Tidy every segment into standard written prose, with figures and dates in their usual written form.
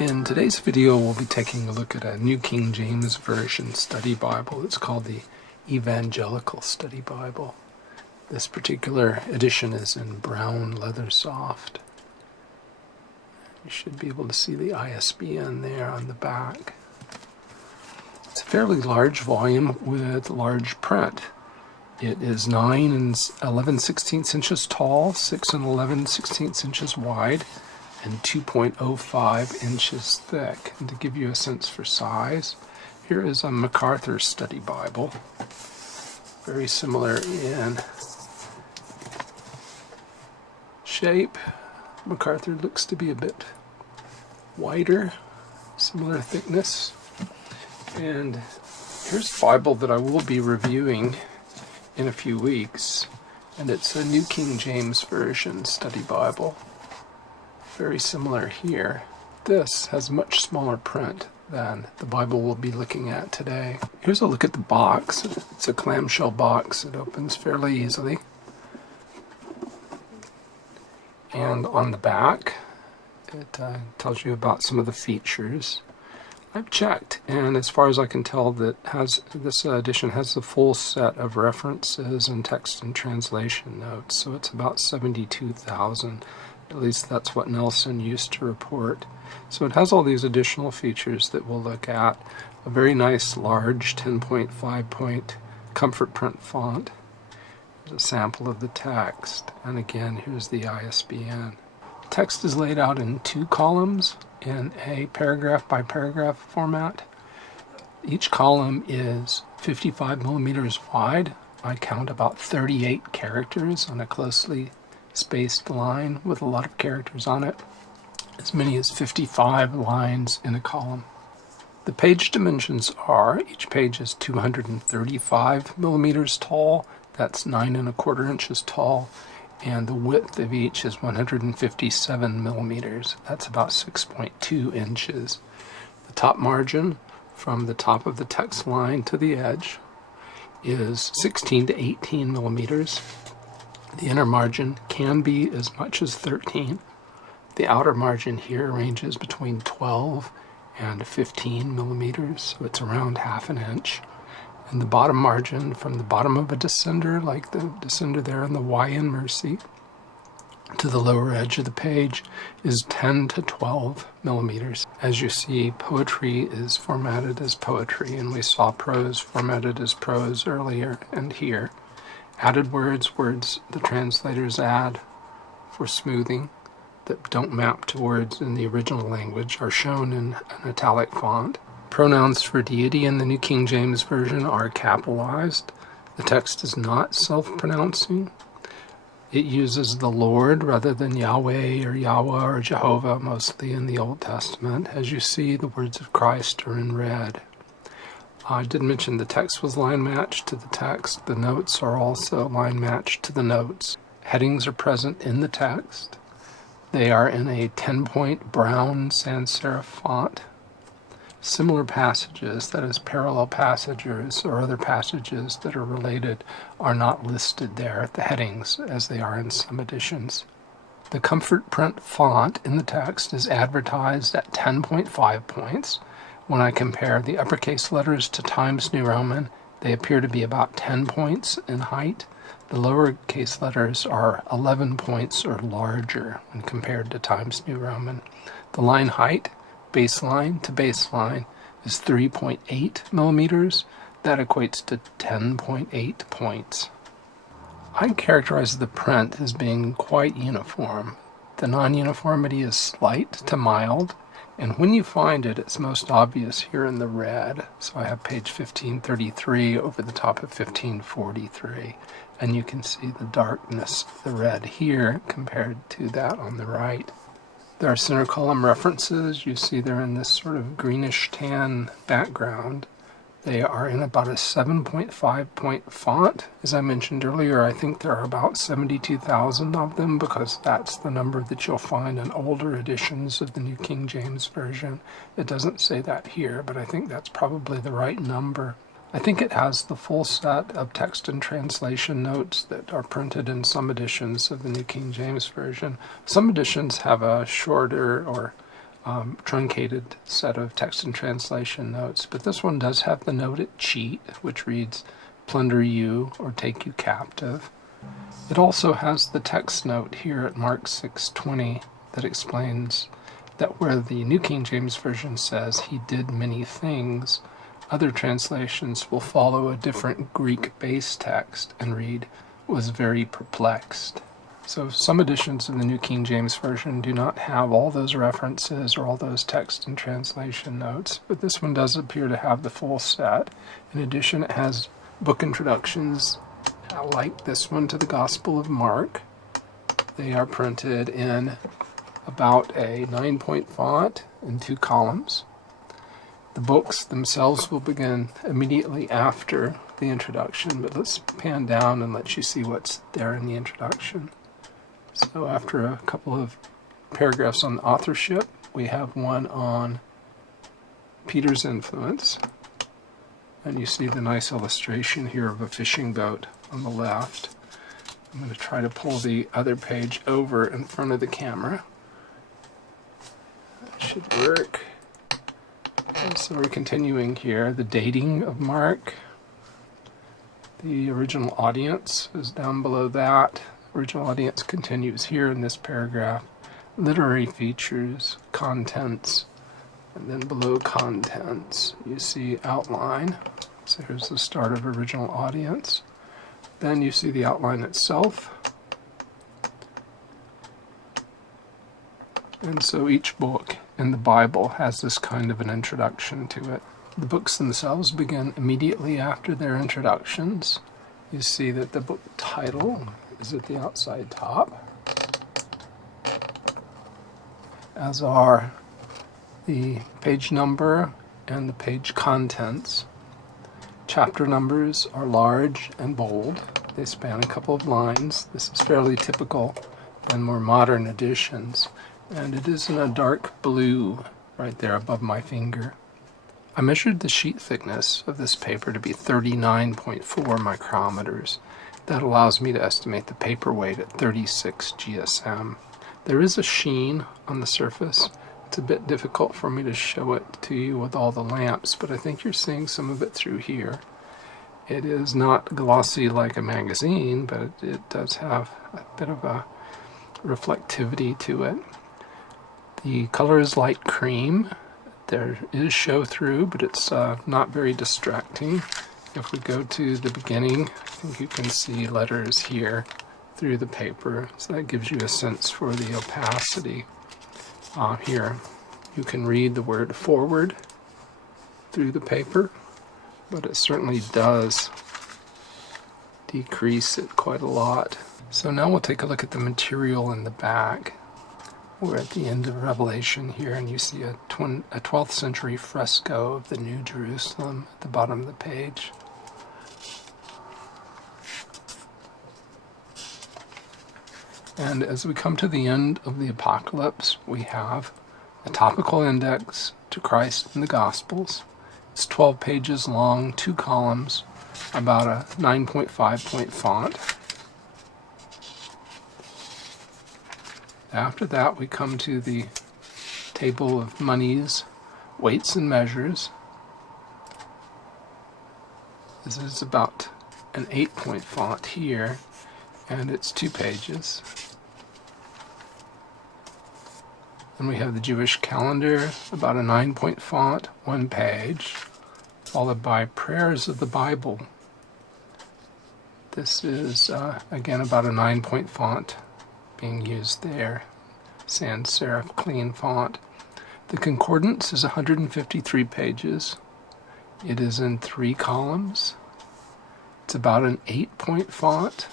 In today's video, we'll be taking a look at a New King James Version study Bible. It's called the Evangelical Study Bible. This particular edition is in brown Leathersoft. You should be able to see the ISBN there on the back. It's a fairly large volume with large print. It is 9 and 11/16 inches tall, 6 and 11/16 inches wide, and 2.05 inches thick. And to give you a sense for size, here is a MacArthur Study Bible. Very similar in shape. MacArthur looks to be a bit wider, similar thickness. And here's a Bible that I will be reviewing in a few weeks, and it's a New King James Version Study Bible. Very similar here. This has much smaller print than the Bible we'll be looking at today. Here's a look at the box. It's a clamshell box. It opens fairly easily. And on the back, it tells you about some of the features. I've checked, and as far as I can tell, this edition has the full set of references and text and translation notes, so it's about 72,000. At least that's what Nelson used to report. So it has all these additional features that we'll look at. A very nice large 10.5-point comfort print font. Here's a sample of the text, and again, here's the ISBN. Text is laid out in 2 columns in a paragraph by paragraph format. Each column is 55 millimeters wide. I count about 38 characters on a closely spaced line with a lot of characters on it. As many as 55 lines in a column. The page dimensions are, each page is 235 millimeters tall. That's 9 1/4 inches tall. And the width of each is 157 millimeters. That's about 6.2 inches. The top margin from the top of the text line to the edge is 16 to 18 millimeters. The inner margin can be as much as 13. The outer margin here ranges between 12 and 15 millimeters, so it's around ½ inch. And the bottom margin from the bottom of a descender, like the descender there in the Y in Mercy, to the lower edge of the page is 10 to 12 millimeters. As you see, poetry is formatted as poetry, and we saw prose formatted as prose earlier and here. Added words the translators add for smoothing that don't map to words in the original language are shown in an italic font. Pronouns for deity in the New King James Version are capitalized. The text is not self-pronouncing. It uses the Lord rather than Yahweh or Yahweh or Jehovah, mostly in the Old Testament. As you see, the words of Christ are in red. I did mention the text was line matched to the text. The notes are also line matched to the notes. Headings are present in the text. They are in a 10-point brown sans serif font. Similar passages, that is parallel passages or other passages that are related, are not listed there at the headings as they are in some editions. The comfort print font in the text is advertised at 10.5 points. When I compare the uppercase letters to Times New Roman, they appear to be about 10 points in height. The lowercase letters are 11 points or larger when compared to Times New Roman. The line height, baseline to baseline, is 3.8 millimeters. That equates to 10.8 points. I characterize the print as being quite uniform. The non-uniformity is slight to mild, and when you find it, it's most obvious here in the red. So I have page 1533 over the top of 1543, and you can see the darkness of the red here compared to that on the right. There are center column references. You see they're in this sort of greenish tan background. They are in about a 7.5-point font. As I mentioned earlier, I think there are about 72,000 of them because that's the number that you'll find in older editions of the New King James Version. It doesn't say that here, but I think that's probably the right number. I think it has the full set of text and translation notes that are printed in some editions of the New King James Version. Some editions have a shorter or truncated set of text and translation notes. But this one does have the note at cheat, which reads, "Plunder you or take you captive." It also has the text note here at Mark 6:20 that explains that where the New King James Version says he did many things, other translations will follow a different Greek base text and read, was very perplexed. So some editions of the New King James Version do not have all those references or all those text and translation notes, but this one does appear to have the full set. In addition, it has book introductions like this one to the Gospel of Mark. They are printed in about a 9-point font in 2 columns. The books themselves will begin immediately after the introduction, but let's pan down and let you see what's there in the introduction. So after a couple of paragraphs on authorship, we have one on Peter's influence. And you see the nice illustration here of a fishing boat on the left. I'm going to try to pull the other page over in front of the camera. That should work. And so we're continuing here. The dating of Mark. The original audience is down below that. Original audience continues here in this paragraph. Literary features, contents, and then below contents you see outline. So here's the start of original audience. Then you see the outline itself. And so each book in the Bible has this kind of an introduction to it. The books themselves begin immediately after their introductions. You see that the book title is at the outside top, as are the page number and the page contents. Chapter numbers are large and bold. They span a couple of lines. This is fairly typical in more modern editions, and it is in a dark blue right there above my finger. I measured the sheet thickness of this paper to be 39.4 micrometers. That allows me to estimate the paper weight at 36 GSM. There is a sheen on the surface. It's a bit difficult for me to show it to you with all the lamps, but I think you're seeing some of it through here. It is not glossy like a magazine, but it does have a bit of a reflectivity to it. The color is light cream. There is show through, but it's not very distracting. If we go to the beginning, I think you can see letters here through the paper, so that gives you a sense for the opacity. Here you can read the word foreword through the paper, but it certainly does decrease it quite a lot. So now we'll take a look at the material in the back. We're at the end of Revelation here, and you see a 12th century fresco of the New Jerusalem at the bottom of the page. And as we come to the end of the Apocalypse, we have a topical index to Christ in the Gospels. It's 12 pages long, 2 columns, about a 9.5-point font. After that, we come to the table of monies, weights and measures. This is about an 8-point font here, and it's 2 pages. Then we have the Jewish calendar, about a 9-point font, 1 page, followed by prayers of the Bible. This is, again, about a 9-point font being used there. Sans serif clean font. The concordance is 153 pages. It is in 3 columns. It's about an 8-point font,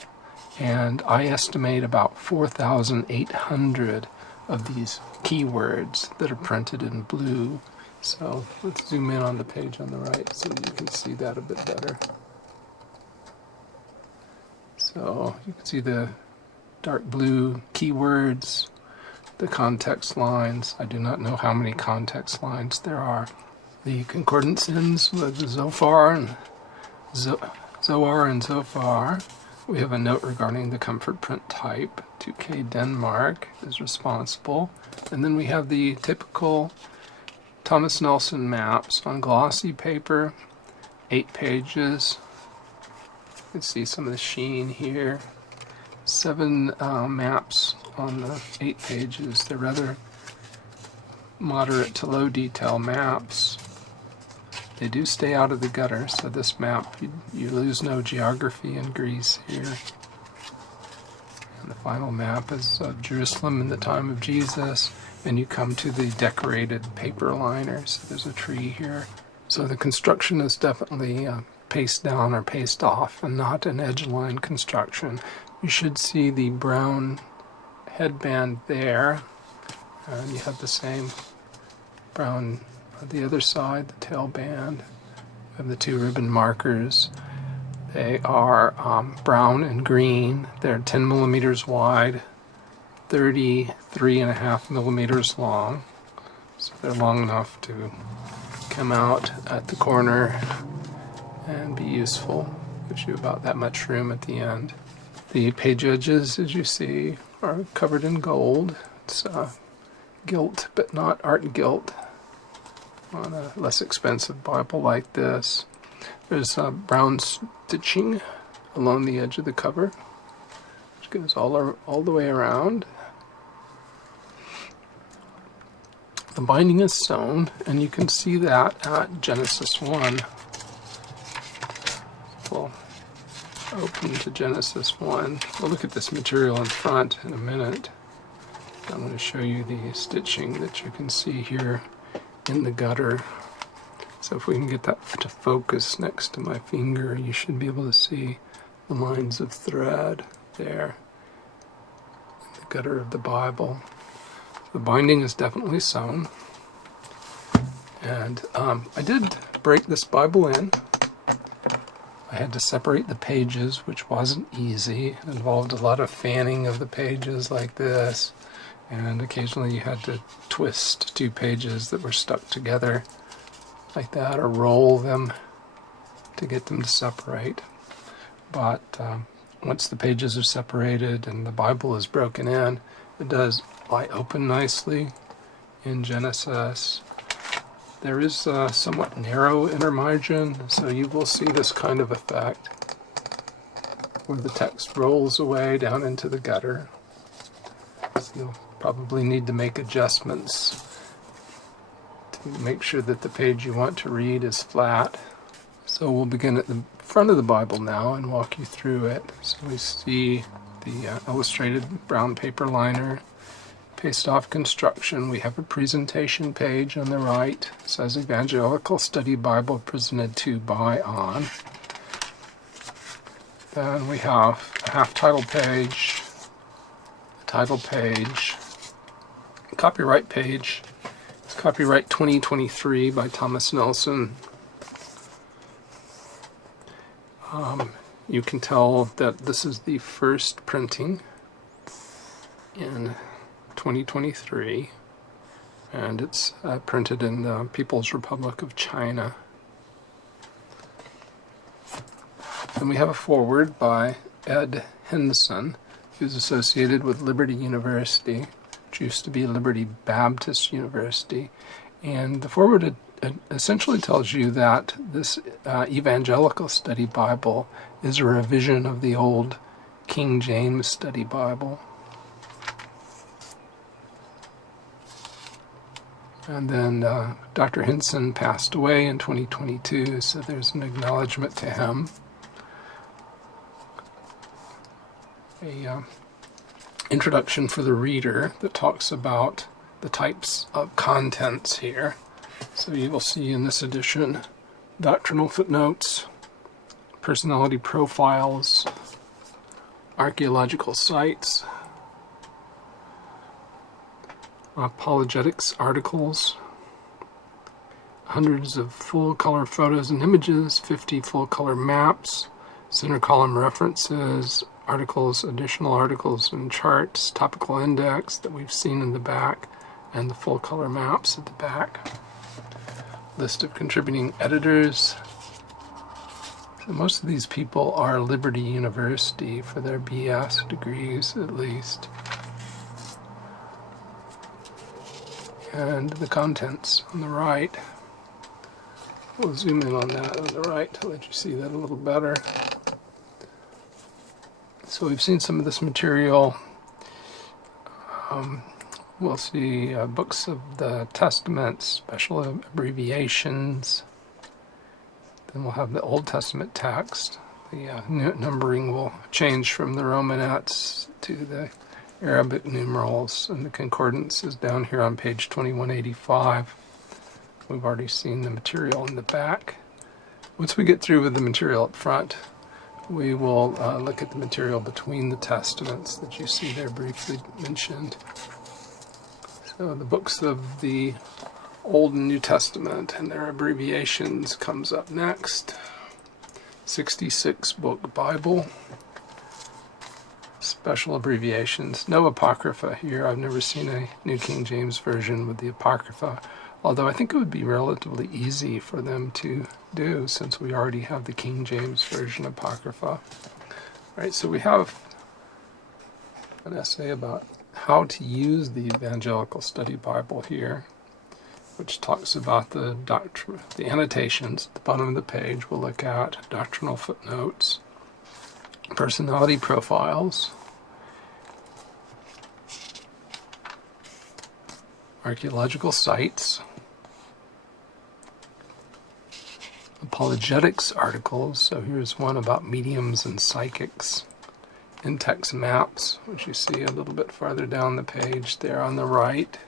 and I estimate about 4,800 of these keywords that are printed in blue. So let's zoom in on the page on the right so you can see that a bit better. So you can see the dark blue keywords, the context lines. I do not know how many context lines there are. The concordance ends with Zophar and Zoar and Zophar. We have a note regarding the comfort print type. 2K Denmark is responsible. And then we have the typical Thomas Nelson maps on glossy paper, 8 pages. You can see some of the sheen here. 7 maps on the 8 pages. They're rather moderate to low detail maps. They do stay out of the gutter, so this map, you lose no geography and grease here. And the final map is of Jerusalem in the time of Jesus, and you come to the decorated paper liners. There's a tree here. So the construction is definitely paste down or paste off and not an edge line construction. You should see the brown headband there, and you have the same brown on the other side, the tail band. We have the 2 ribbon markers. They are brown and green. They're 10 millimeters wide, 33.5 millimeters long. So they're long enough to come out at the corner and be useful. Gives you about that much room at the end. The page edges, as you see, are covered in gold. It's gilt, but not art gilt. On a less expensive Bible like this. There's brown stitching along the edge of the cover, which goes all the way around. The binding is sewn, and you can see that at Genesis 1. We'll open to Genesis 1. We'll look at this material in front in a minute. I'm going to show you the stitching that you can see here in the gutter. So if we can get that to focus next to my finger, you should be able to see the lines of thread there in the gutter of the Bible. The binding is definitely sewn. And I did break this Bible in. I had to separate the pages, which wasn't easy. It involved a lot of fanning of the pages like this. And occasionally you had to twist 2 pages that were stuck together like that, or roll them to get them to separate. But once the pages are separated and the Bible is broken in, it does lie open nicely in Genesis. There is a somewhat narrow inner margin, so you will see this kind of effect where the text rolls away down into the gutter. So you'll probably need to make adjustments to make sure that the page you want to read is flat. So we'll begin at the front of the Bible now and walk you through it. So we see the illustrated brown paper liner, paste off construction. We have a presentation page on the right. It says Evangelical Study Bible presented to by on. Then we have a half title page, a title page, copyright page. It's copyright 2023 by Thomas Nelson. You can tell that this is the first printing in 2023, and it's printed in the People's Republic of China. And we have a foreword by Ed Henson, who's associated with Liberty University, which used to be Liberty Baptist University. And the foreword essentially tells you that this Evangelical Study Bible is a revision of the old King James Study Bible. And then Dr. Henson passed away in 2022, so there's an acknowledgement to him. A introduction for the reader that talks about the types of contents here. So you will see in this edition doctrinal footnotes, personality profiles, archaeological sites, apologetics articles, hundreds of full-color photos and images, 50 full-color maps, center column references, articles, additional articles and charts, topical index that we've seen in the back, and the full-color maps at the back. List of contributing editors. Most of these people are Liberty University for their BS degrees, at least. And the contents on the right. We'll zoom in on that on the right to let you see that a little better. So we've seen some of this material. We'll see books of the Testament, special abbreviations. Then we'll have the Old Testament text. The numbering will change from the Romanettes to the Arabic numerals, and the concordance is down here on page 2185. We've already seen the material in the back. Once we get through with the material up front, we will look at the material between the testaments that you see there briefly mentioned. So the books of the Old and New Testament and their abbreviations comes up next. 66 book Bible. Special abbreviations. No Apocrypha here. I've never seen a New King James Version with the Apocrypha, although I think it would be relatively easy for them to do since we already have the King James Version Apocrypha. All right, so we have an essay about how to use the Evangelical Study Bible here, which talks about the doctrine, the annotations at the bottom of the page. We'll look at doctrinal footnotes, personality profiles, archaeological sites, apologetics articles. So here's one about mediums and psychics, in-text maps, which you see a little bit farther down the page there on the right.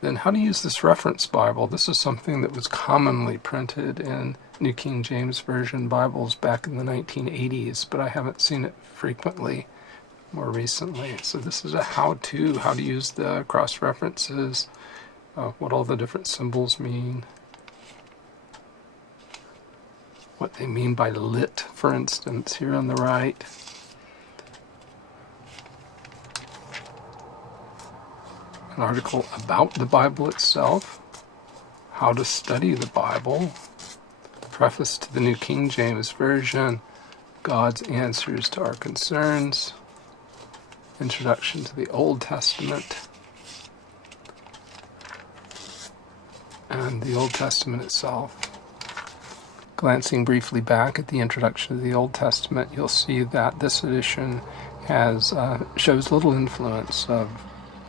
Then how to use this reference Bible. This is something that was commonly printed in New King James Version Bibles back in the 1980s, but I haven't seen it frequently more recently. So this is a how-to use the cross-references, what all the different symbols mean, what they mean by lit, for instance, here on the right. An article about the Bible itself, how to study the Bible, preface to the New King James Version, God's answers to our concerns, introduction to the Old Testament, and the Old Testament itself. Glancing briefly back at the introduction to the Old Testament, you'll see that this edition shows little influence of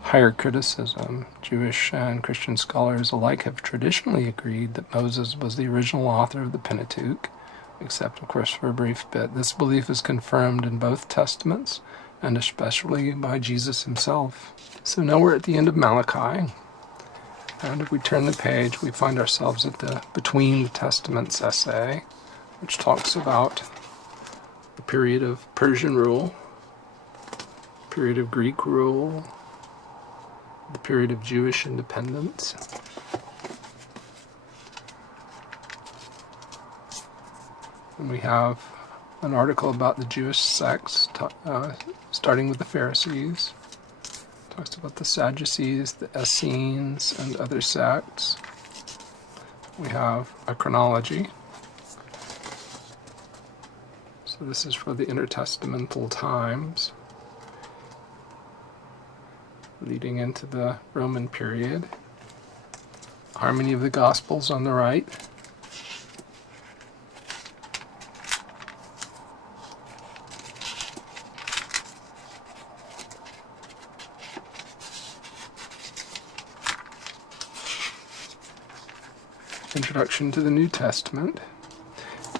higher criticism. Jewish and Christian scholars alike have traditionally agreed that Moses was the original author of the Pentateuch, except, of course, for a brief bit. This belief is confirmed in both Testaments, and especially by Jesus himself. So now we're at the end of Malachi, and if we turn the page, we find ourselves at the Between the Testaments essay, which talks about the period of Persian rule, period of Greek rule, the period of Jewish independence, and we have an article about the Jewish sects, starting with the Pharisees. Talks about the Sadducees, the Essenes, and other sects. We have a chronology. So this is for the intertestamental times, leading into the Roman period. Harmony of the Gospels on the right. Introduction to the New Testament.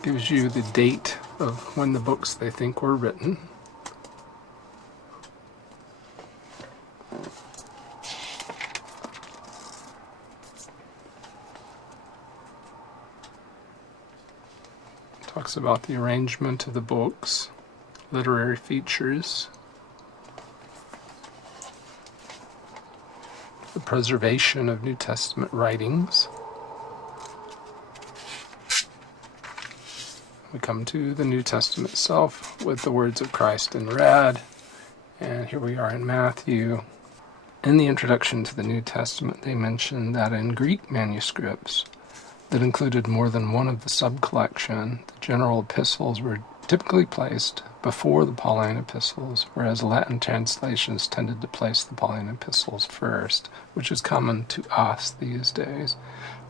Gives you the date of when the books they think were written. Talks about the arrangement of the books, literary features, the preservation of New Testament writings. We come to the New Testament itself with the words of Christ in red, and here we are in Matthew. In the introduction to the New Testament, they mention that in Greek manuscripts, that included more than one of the sub-collection, the general epistles were typically placed before the Pauline epistles, whereas Latin translations tended to place the Pauline epistles first, which is common to us these days.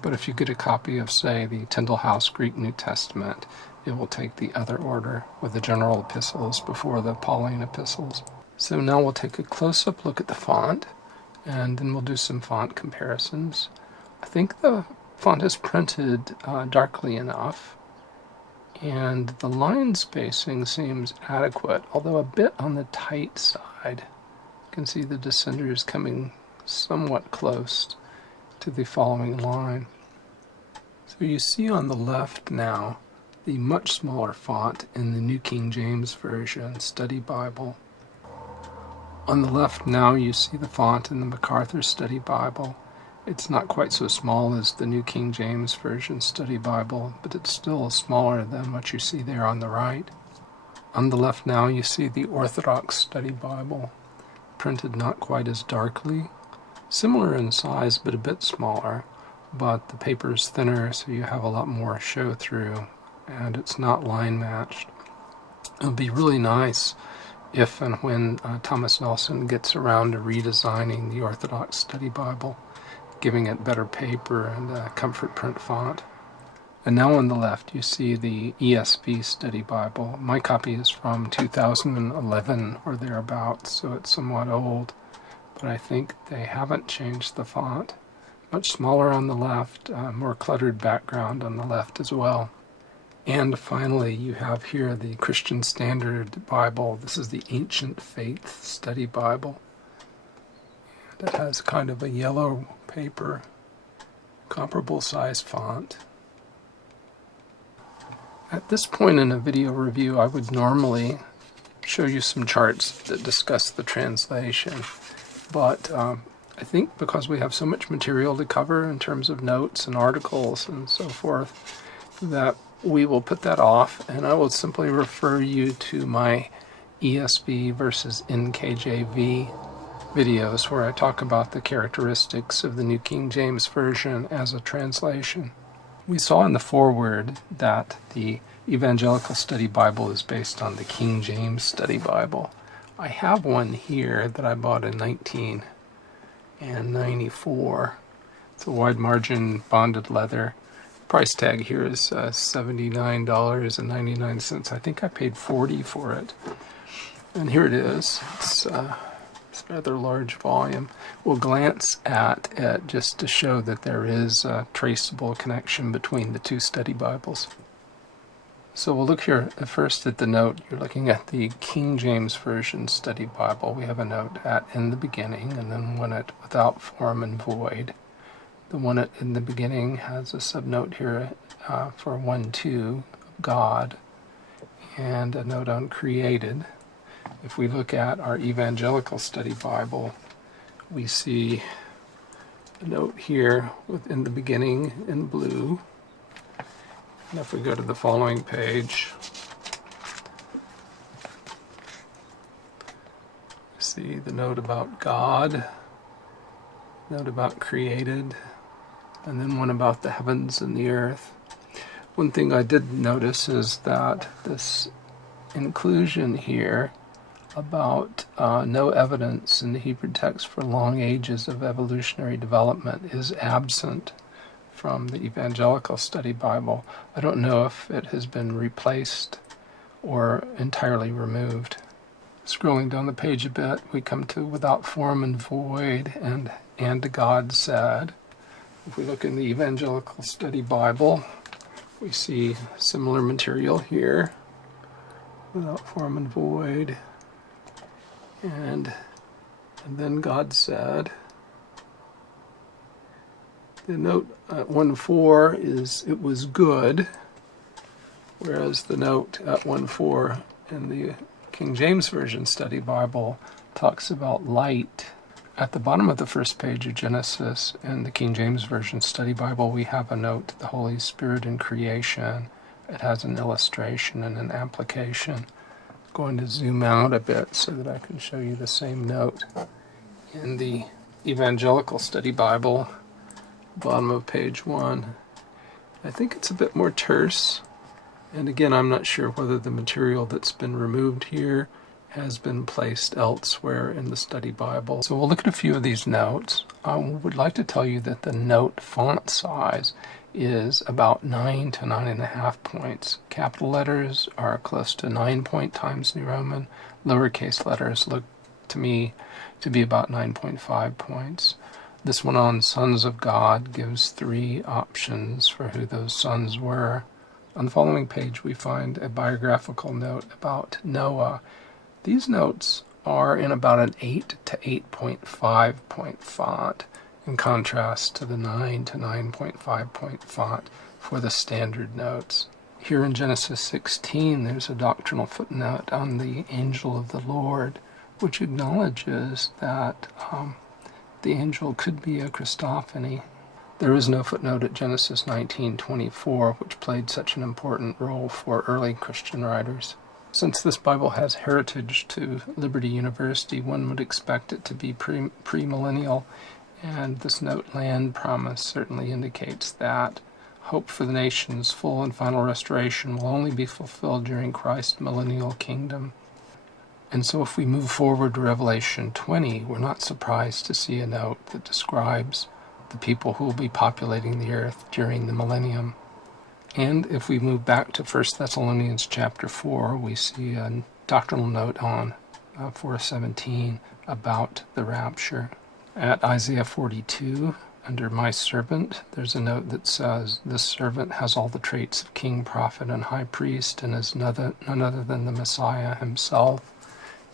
But if you get a copy of, say, the Tyndale House Greek New Testament, it will take the other order, with the general epistles before the Pauline epistles. So now we'll take a close-up look at the font, and then we'll do some font comparisons. I think the font is printed darkly enough, and the line spacing seems adequate, although a bit on the tight side. You can see the descenders coming somewhat close to the following line. So you see on the left now the much smaller font in the New King James Version Study Bible. On the left now you see the font in the MacArthur Study Bible. It's not quite so small as the New King James Version Study Bible, but it's still smaller than what you see there on the right. On the left now you see the Orthodox Study Bible, printed not quite as darkly, similar in size but a bit smaller, but the paper is thinner so you have a lot more show through, and it's not line matched. It would be really nice if and when Thomas Nelson gets around to redesigning the Orthodox Study Bible, giving it better paper and a comfort print font. And now on the left you see the ESV Study Bible. My copy is from 2011 or thereabouts, so it's somewhat old, but I think they haven't changed the font. Much smaller on the left, more cluttered background on the left as well. And finally you have here the Christian Standard Bible. This is the Ancient Faith Study Bible. It has kind of a yellow paper, comparable size font. At this point in a video review, I would normally show you some charts that discuss the translation, but I think because we have so much material to cover in terms of notes and articles and so forth, that we will put that off, and I will simply refer you to my ESV versus NKJV videos where I talk about the characteristics of the New King James Version as a translation. We saw in the foreword that the Evangelical Study Bible is based on the King James Study Bible. I have one here that I bought in 1994. It's a wide margin bonded leather. Price tag here is $79.99. I think I paid $40 for it. And here it is. It's a rather large volume. We'll glance at it just to show that there is a traceable connection between the two study Bibles. So we'll look here first at the note. You're looking at the King James Version Study Bible. We have a note at in the beginning, and then one at without form and void. The one at in the beginning has a subnote here for 1-2, God, and a note on created. If we look at our Evangelical Study Bible, we see a note here within the beginning in blue. And if we go to the following page, we see the note about God, note about created, and then one about the heavens and the earth. One thing I did notice is that this inclusion here about no evidence in the Hebrew text for long ages of evolutionary development is absent from the Evangelical Study Bible. I don't know if it has been replaced or entirely removed. Scrolling down the page a bit, we come to without form and void and God said. If we look in the Evangelical Study Bible, we see similar material here, without form and void, and then God said. The note at 1:4 is it was good, whereas the note at 1:4 in the King James Version Study Bible talks about light. At the bottom of the first page of Genesis in the King James Version Study Bible, we have a note, the Holy Spirit in creation. It has an illustration and an application. I'm going to zoom out a bit so that I can show you the same note. In the Evangelical Study Bible, bottom of page 1, I think it's a bit more terse. And again, I'm not sure whether the material that's been removed here has been placed elsewhere in the Study Bible. So we'll look at a few of these notes. I would like to tell you that the note font size is about 9 to 9.5 points. Capital letters are close to 9 point Times New Roman. Lowercase letters look to me to be about 9.5 points. This one on Sons of God gives 3 options for who those sons were. On the following page we find a biographical note about Noah. These notes are in about an 8 to 8.5 point font, in contrast to the 9 to 9.5 point font for the standard notes. Here in Genesis 16 there's a doctrinal footnote on the angel of the Lord, which acknowledges that the angel could be a Christophany. There is no footnote at Genesis 19:24, which played such an important role for early Christian writers. Since this Bible has heritage to Liberty University, one would expect it to be premillennial, and this note land promise certainly indicates that hope for the nation's full and final restoration will only be fulfilled during Christ's millennial kingdom. And so if we move forward to Revelation 20, we're not surprised to see a note that describes the people who will be populating the earth during the millennium. And if we move back to 1 Thessalonians chapter 4, we see a doctrinal note on 4:17 about the rapture. At Isaiah 42, under My Servant, there's a note that says, "This servant has all the traits of king, prophet, and high priest, and is none other than the Messiah himself."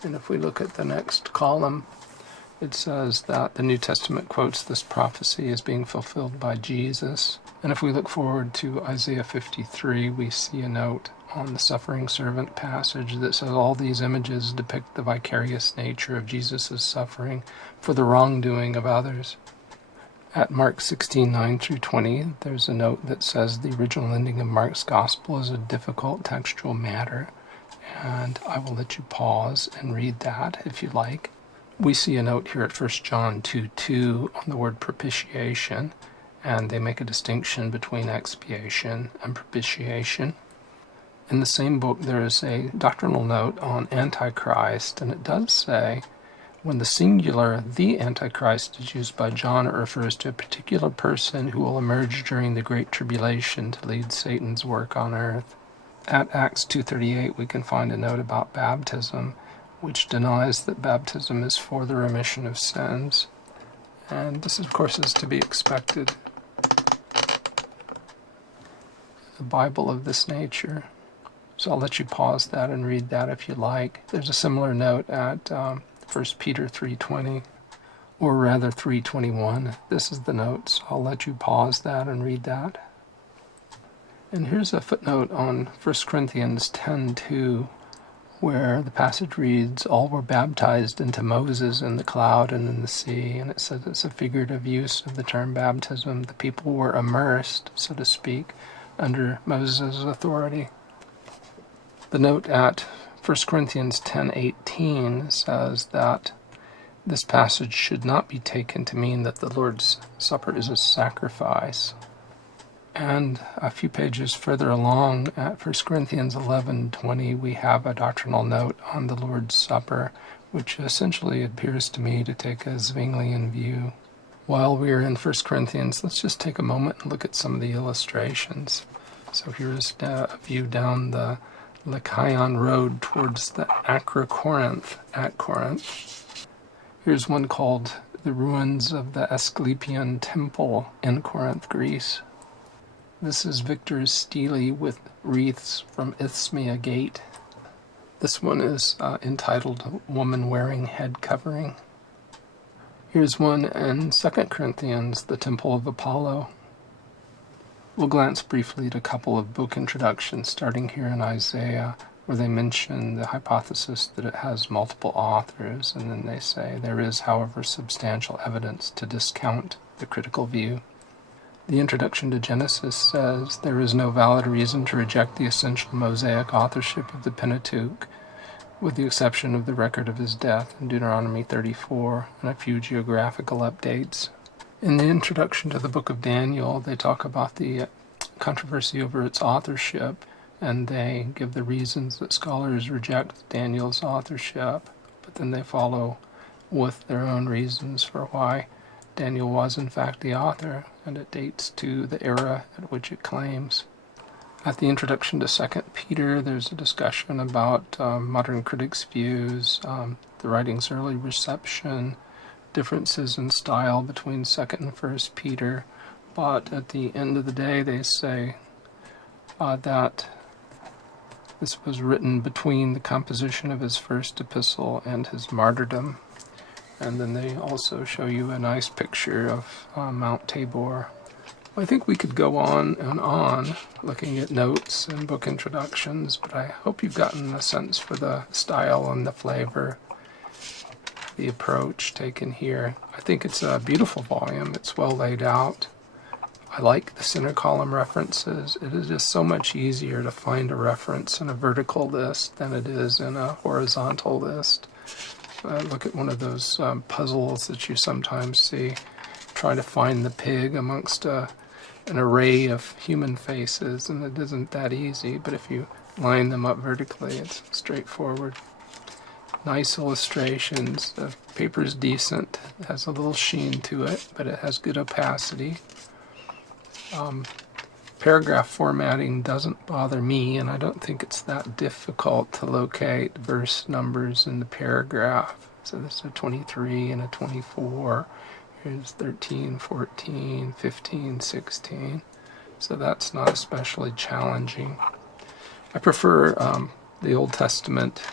And if we look at the next column, it says that the New Testament quotes this prophecy as being fulfilled by Jesus. And if we look forward to Isaiah 53, we see a note on the suffering servant passage that says all these images depict the vicarious nature of Jesus' suffering for the wrongdoing of others. At Mark 16:9 through 20, there's a note that says the original ending of Mark's gospel is a difficult textual matter, and I will let you pause and read that if you like. We see a note here at 1 John 2:2 on the word propitiation, and they make a distinction between expiation and propitiation. In the same book there is a doctrinal note on Antichrist, and it does say when the singular, the Antichrist, is used by John, it refers to a particular person who will emerge during the Great Tribulation to lead Satan's work on earth. At Acts 2:38 we can find a note about baptism, which denies that baptism is for the remission of sins. And this, of course, is to be expected. A Bible of this nature. So I'll let you pause that and read that if you like. There's a similar note at 1 Peter 3:20, or rather 3:21. This is the note, so I'll let you pause that and read that. And here's a footnote on 1 Corinthians 10:2, where the passage reads, "All were baptized into Moses in the cloud and in the sea," and it says it's a figurative use of the term baptism. The people were immersed, so to speak, under Moses' authority. The note at 1 Corinthians 10:18 says that this passage should not be taken to mean that the Lord's Supper is a sacrifice. And a few pages further along at 1 Corinthians 11:20, we have a doctrinal note on the Lord's Supper, which essentially appears to me to take a Zwinglian view. While we're in 1 Corinthians, let's just take a moment and look at some of the illustrations. So here's a view down the Lycaon Road towards the Acrocorinth at Corinth. Here's one called The Ruins of the Asclepian Temple in Corinth, Greece. This is Victor's stele with wreaths from Isthmia Gate. This one is entitled Woman Wearing Head Covering. Here's one in 2 Corinthians, the Temple of Apollo. We'll glance briefly at a couple of book introductions, starting here in Isaiah, where they mention the hypothesis that it has multiple authors, and then they say there is, however, substantial evidence to discount the critical view. The introduction to Genesis says there is no valid reason to reject the essential Mosaic authorship of the Pentateuch, with the exception of the record of his death in Deuteronomy 34 and a few geographical updates. In the introduction to the book of Daniel, they talk about the controversy over its authorship, and they give the reasons that scholars reject Daniel's authorship, but then they follow with their own reasons for why Daniel was in fact the author, and it dates to the era at which it claims. At the introduction to 2 Peter, there's a discussion about modern critics' views, the writing's early reception, differences in style between 2nd and 1st Peter, but at the end of the day they say that this was written between the composition of his first epistle and his martyrdom. And then they also show you a nice picture of Mount Tabor. I think we could go on and on looking at notes and book introductions, but I hope you've gotten a sense for the style and the flavor, the approach taken here. I think it's a beautiful volume. It's well laid out. I like the center column references. It is just so much easier to find a reference in a vertical list than it is in a horizontal list. Look at one of those puzzles that you sometimes see, trying to find the pig amongst an array of human faces, and it isn't that easy, but if you line them up vertically, it's straightforward. Nice illustrations. The paper's decent. It has a little sheen to it, but it has good opacity. Paragraph formatting doesn't bother me, and I don't think it's that difficult to locate verse numbers in the paragraph. So this is a 23 and a 24. Here's 13, 14, 15, 16. So that's not especially challenging. I prefer the Old Testament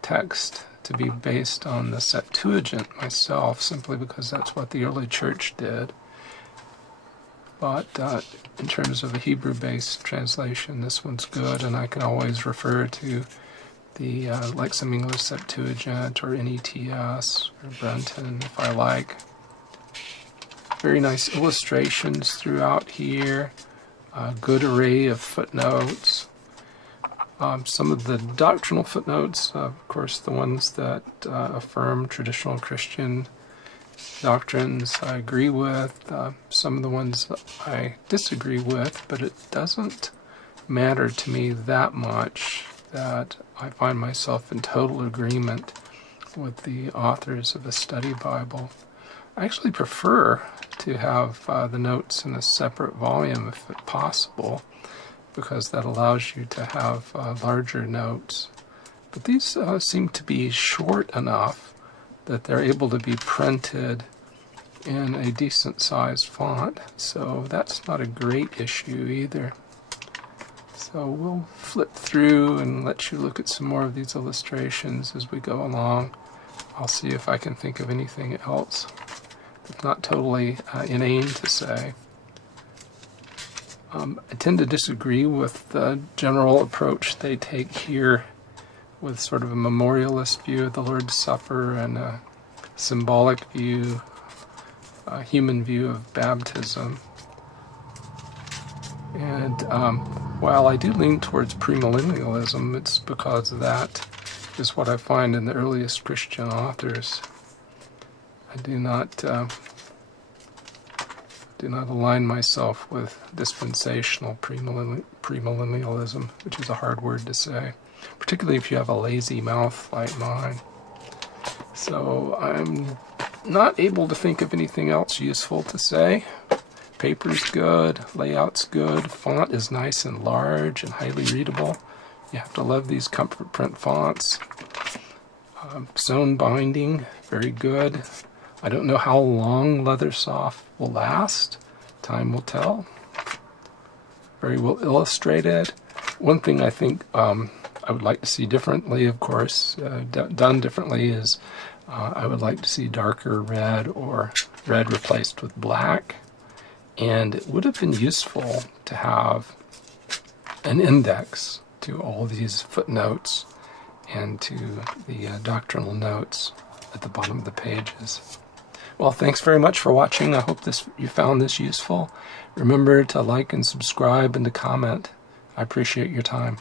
text to be based on the Septuagint myself, simply because that's what the early church did. But in terms of a Hebrew-based translation, this one's good, and I can always refer to the Lexham English Septuagint or NETS or Brenton if I like. Very nice illustrations throughout here, a good array of footnotes. Some of the doctrinal footnotes, of course, the ones that affirm traditional Christian doctrines I agree with, some of the ones I disagree with, but it doesn't matter to me that much that I find myself in total agreement with the authors of a study Bible. I actually prefer to have the notes in a separate volume if possible, because that allows you to have larger notes. But these seem to be short enough that they're able to be printed in a decent sized font, so that's not a great issue either. So we'll flip through and let you look at some more of these illustrations as we go along. I'll see if I can think of anything else that's not totally inane to say. I tend to disagree with the general approach they take here, with sort of a memorialist view of the Lord's Supper and a symbolic view, a human view of baptism. And while I do lean towards premillennialism, it's because that is what I find in the earliest Christian authors. I do not align myself with dispensational premillennialism, which is a hard word to say, particularly if you have a lazy mouth like mine. So I'm not able to think of anything else useful to say. Paper's good, layout's good, font is nice and large and highly readable. You have to love these comfort print fonts. Sewn binding, very good. I don't know how long Leathersoft will last. Time will tell. Very well illustrated. One thing I think I would like to see differently, of course, done differently, is I would like to see darker red or red replaced with black. And it would have been useful to have an index to all these footnotes and to the doctrinal notes at the bottom of the pages. Well, thanks very much for watching. I hope you found this useful. Remember to like and subscribe and to comment. I appreciate your time.